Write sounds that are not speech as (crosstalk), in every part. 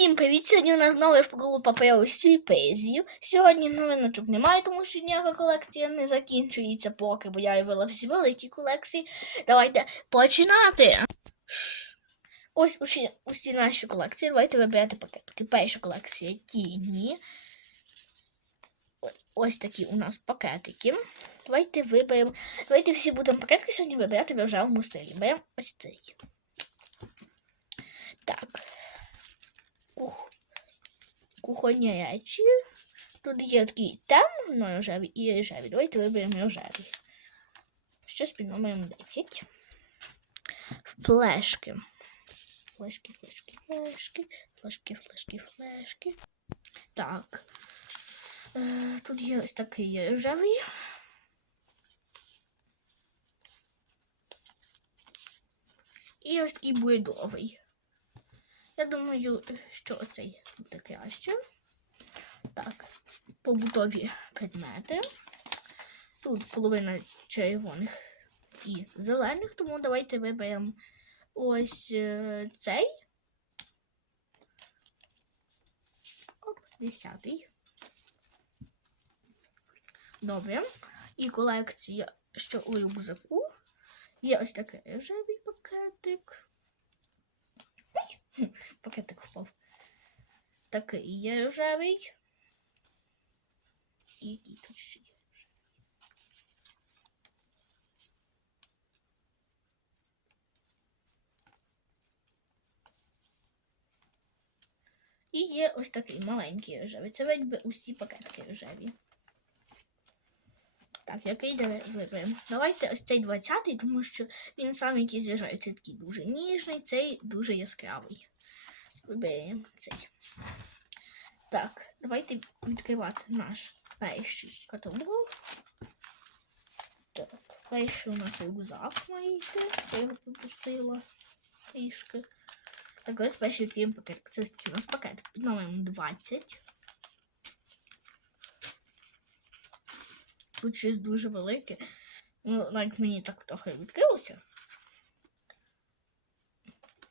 Всім привіт! Сьогодні у нас знову розпаковка паперу сюрпризів. Сьогодні новиночок немає, тому що ніяка колекція не закінчується поки, бо я вивела всі великі колекції. Давайте починати. Ось усі, усі наші колекції. Давайте вибирати пакетики. Перша колекція тіні. Ось такі у нас пакетики. Давайте виберемо. Давайте всі будемо пакетики сьогодні вибирати в рожевому стилі. Беремо ось цей. Так. Ух. Кухонні речі. Тут є такі темно рожеві і рожеві. Давайте виберемо рожеві. Щось під номером 10. Флешки. Флешки, флешки, флешки. Флешки, флешки, флешки. Так. Е, тут є ось такий рожевий. І ось такий бурдовий. Я думаю, що оцей буде краще. Так, побутові предмети. Тут половина червоних і зелених, тому давайте виберемо ось е, цей. Оп, десятий. Добре. І колекція, що у рюкзаку. Є ось такий рожевий пакетик. (laughs) Пакетик впав. Такий є рожевий. І, і тут ще є рожевий. І є ось такий маленький рожевий. Це якби усі пакетики рожеві. Так, який виберемо? Давайте ось цей 20-й, тому що він сам який з'їжджає. Цей такий дуже ніжний, цей дуже яскравий. Виберемо цей. Так, давайте відкривати наш перший каталог. Так, перший у нас рюкзак має йти. Я його пропустила трішки. Так, ось перший відкриємо пакет. Це такий у нас пакет під номером 20. Тут щось дуже велике. Ну, навіть мені так трохи відкрилося.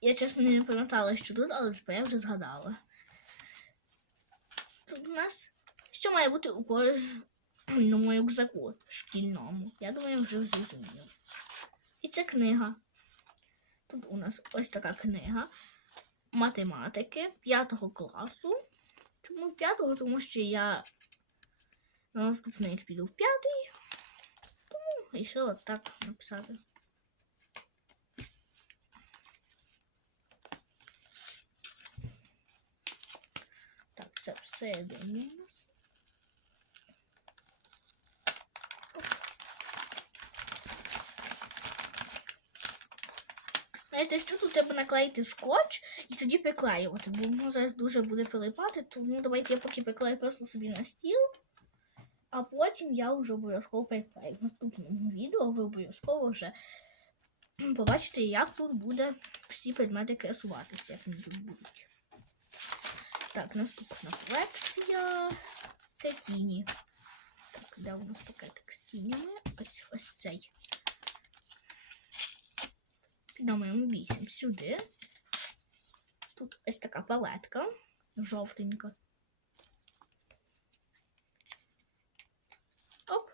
Я чесно не пам'ятала, що тут, але тепер я вже згадала. Тут у нас що має бути у кожному рюкзаку шкільному. Я думаю, вже зрозуміла. І це книга. Тут у нас ось така книга математики 5 класу. Чому 5? Тому що я на наступний піду в п'ятий. Тому вирішила так написати. Так, це у нас. Знаєте, що тут треба наклеїти скотч і тоді приклеювати, бо воно зараз дуже буде прилипати, тому давайте я поки приклею просто собі на стіл. А потім я вже обов'язково приклею. В наступному відео ви обов'язково вже побачите, як тут буде всі предмети красуватися, як вони тут будуть. Так, наступна колекція. Це тіні. Так, де у нас пакетик з тінями? Ось ось цей. Під номером 8 сюди. Тут ось така палетка. Жовтенька. Оп.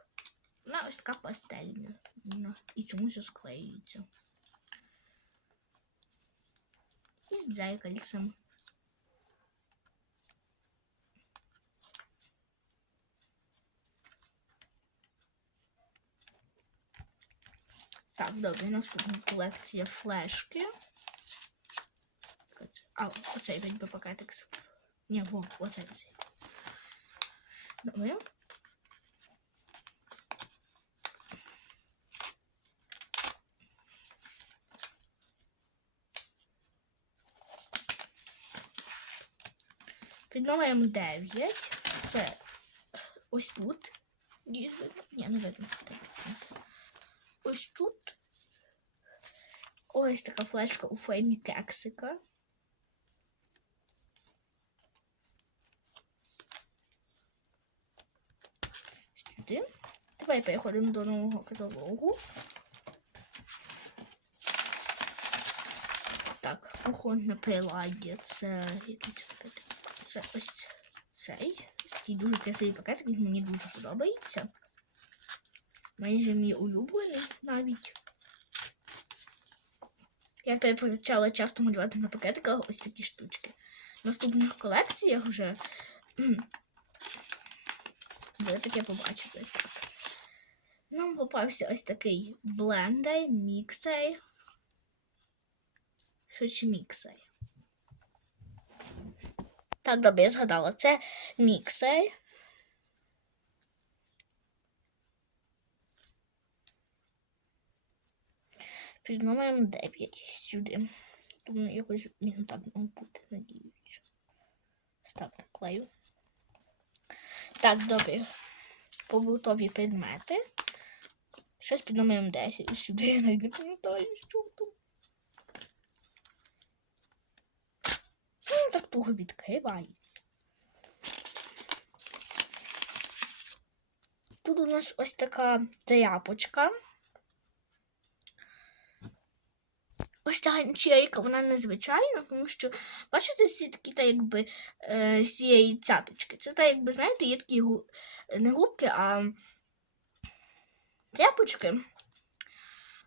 Вона ось така пастельна. Вона І чомусь склеюється. І з дзеркальцем. Так, добре, наступна колекція флешки. А, оцей весь би пакетик. Ні, во, оцей оцей. Добре. Під номером 9 це ось тут. Ні. Не видно тут. Ось така флешка у формі кексика. Сюди. Давай переходимо до нового каталогу. Так, приладдя. Це який це? Це ось цей. Такий дуже красивий пакетик, він мені дуже подобається. Майже мій улюблений навіть. Я почала часто малювати на пакетиках ось такі штучки. В наступних колекціях вже ви таке побачите. Нам попався ось такий блендей, міксей. Що чи міксей? Так, добре, я згадала. Це міксей. Під номером 9 сюди. Думаю, якось він так мав бути, надіюсь. Так, наклею. Так, добре. Побутові предмети. Щось під номером 10. Сюди я навіть не пам'ятаю, що там. Ну, так туго відкривається. Тут у нас ось така тряпочка. Ось ця ганчірка, вона незвичайна, тому що, бачите, всі такі, та якби е, цієї цяточки. Це так, якби, знаєте, є такі гу... не губки, а тряпочки.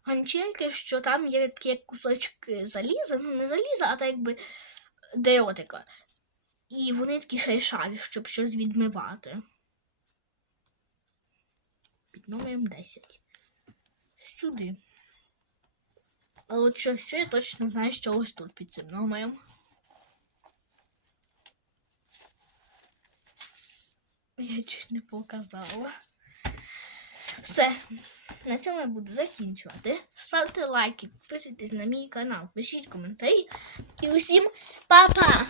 Ганчірки, що там є такі кусочки заліза, ну не заліза, а так якби деотика. І вони такі шершаві, щоб щось відмивати. Під номером 10. Сюди. А от що ще я точно знаю, що ось тут під земною номером. Я чуть не показала. Все. На цьому я буду закінчувати. Ставте лайки, підписуйтесь на мій канал, пишіть коментарі. І усім па-па!